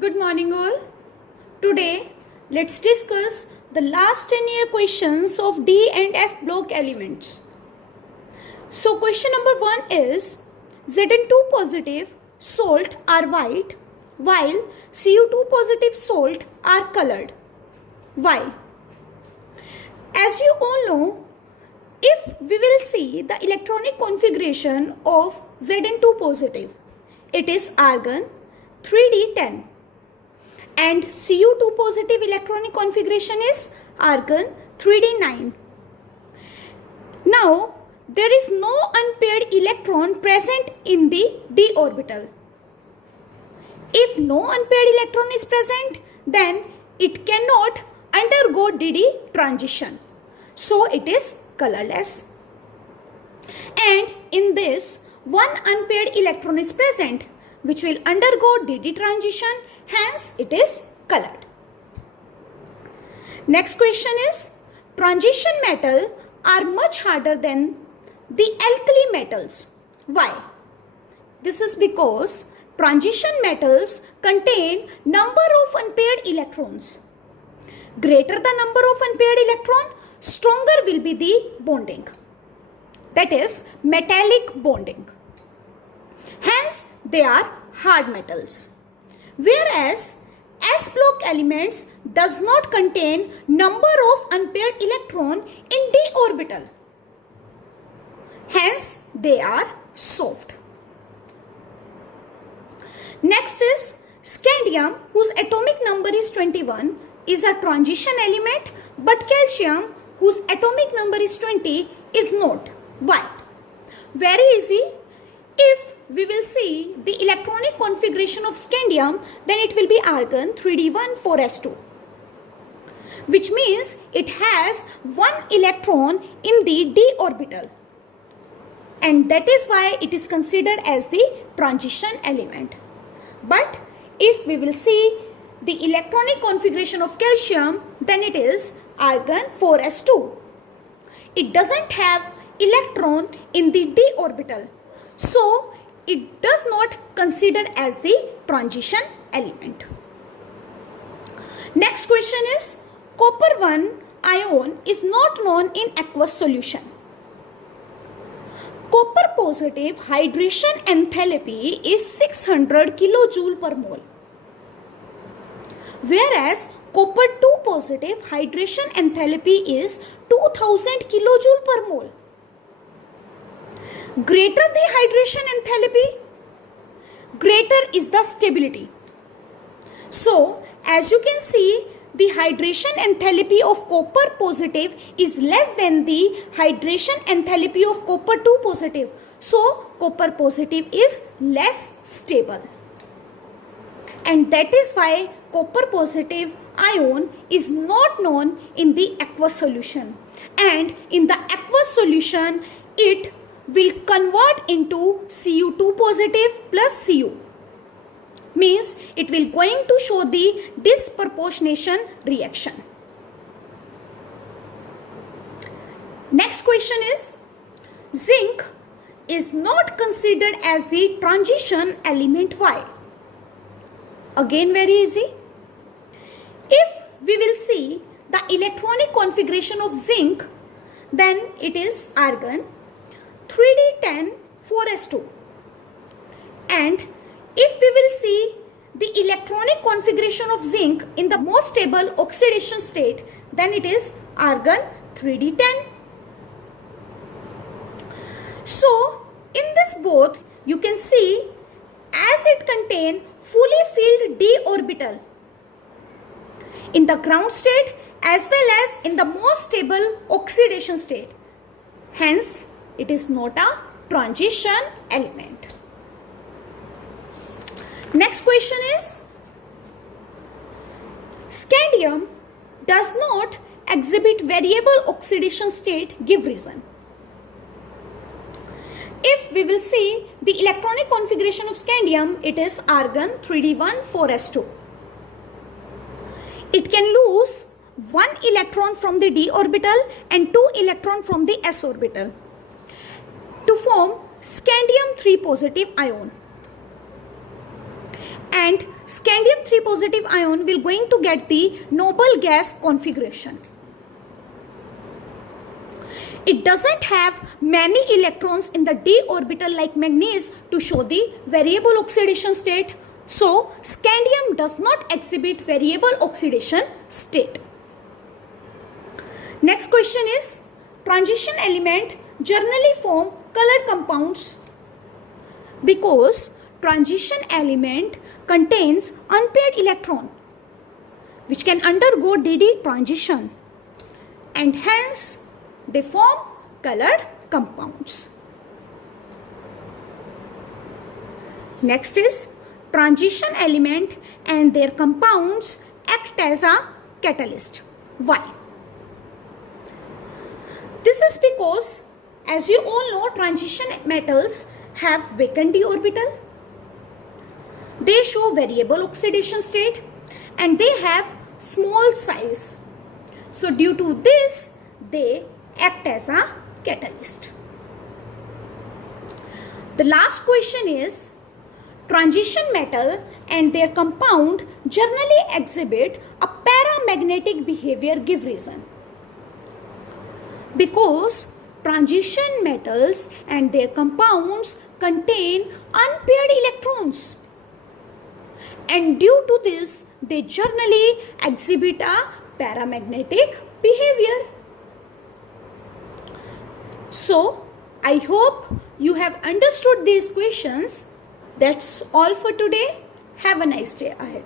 Good morning all. Today let's discuss the last 10-year questions of D and F block elements. So question number 1 is Zn2 positive salt are white while Cu2 positive salt are colored. Why? As you all know, if we will see the electronic configuration of Zn2 positive, it is argon 3d10 and Cu2 positive electronic configuration is argon 3d9. Now there is no unpaired electron present in the d orbital. If no unpaired electron is present, then it cannot undergo dd transition, so it is colorless. And in this, one unpaired electron is present which will undergo dd transition, hence it is colored. Next question is, transition metal are much harder than the alkali metals. Why? This is because transition metals contain number of unpaired electrons. Greater the number of unpaired electron, stronger will be the bonding. That is metallic bonding. Hence they are hard metals. Whereas S block elements does not contain number of unpaired electron in d orbital. Hence they are soft. Next is scandium, whose atomic number is 21, is a transition element, but calcium, whose atomic number is 20, is not. Why? Very easy. If we will see the electronic configuration of scandium, then it will be argon 3d1 4s2, which means it has one electron in the d orbital, and that is why it is considered as the transition element. But if we will see the electronic configuration of calcium, then it is argon 4s2. It doesn't have electron in the d orbital, so it does not consider as the transition element. Next question is, copper 1 ion is not known in aqueous solution. Copper positive hydration enthalpy is 600 kilojoule per mole, whereas copper 2 positive hydration enthalpy is 2000 kilojoule per mole. Greater the hydration enthalpy, greater is the stability. So as you can see, the hydration enthalpy of copper positive is less than the hydration enthalpy of copper 2 positive. So copper positive is less stable. And that is why copper positive ion is not known in the aqueous solution. And in the aqueous solution, it will convert into Cu2 positive plus Cu. Means it will going to show the disproportionation reaction. Next question is, zinc is not considered as the transition element. Why? Again very easy. If we will see the electronic configuration of zinc, then it is argon 3d10 4s2, and if we will see the electronic configuration of zinc in the most stable oxidation state, then it is argon 3d10. So in this both you can see, as it contain fully filled d orbital in the ground state as well as in the most stable oxidation state, hence it is not a transition element. Next question is, scandium does not exhibit variable oxidation state. Give reason. If we will see the electronic configuration of scandium, it is argon 3d1 4s2. It can lose one electron from the d orbital and two electron from the s orbital to form scandium 3 positive ion. and scandium 3 positive ion will going to get the noble gas configuration. It doesn't have many electrons in the d orbital like manganese to show the variable oxidation state. So scandium does not exhibit variable oxidation state. Next question is, transition element generally form colored compounds because transition element contains unpaired electron which can undergo DD transition, and hence they form colored compounds. Next is, transition element and their compounds act as a catalyst. Why? This is because, as you all know, transition metals have vacant d orbital. They show variable oxidation state and they have small size. So due to this, they act as a catalyst. The last question is, transition metal and their compound generally exhibit a paramagnetic behavior. Give reason. Because transition metals and their compounds contain unpaired electrons, and due to this they generally exhibit a paramagnetic behavior. So I hope you have understood these questions. That's all for today. Have a nice day ahead.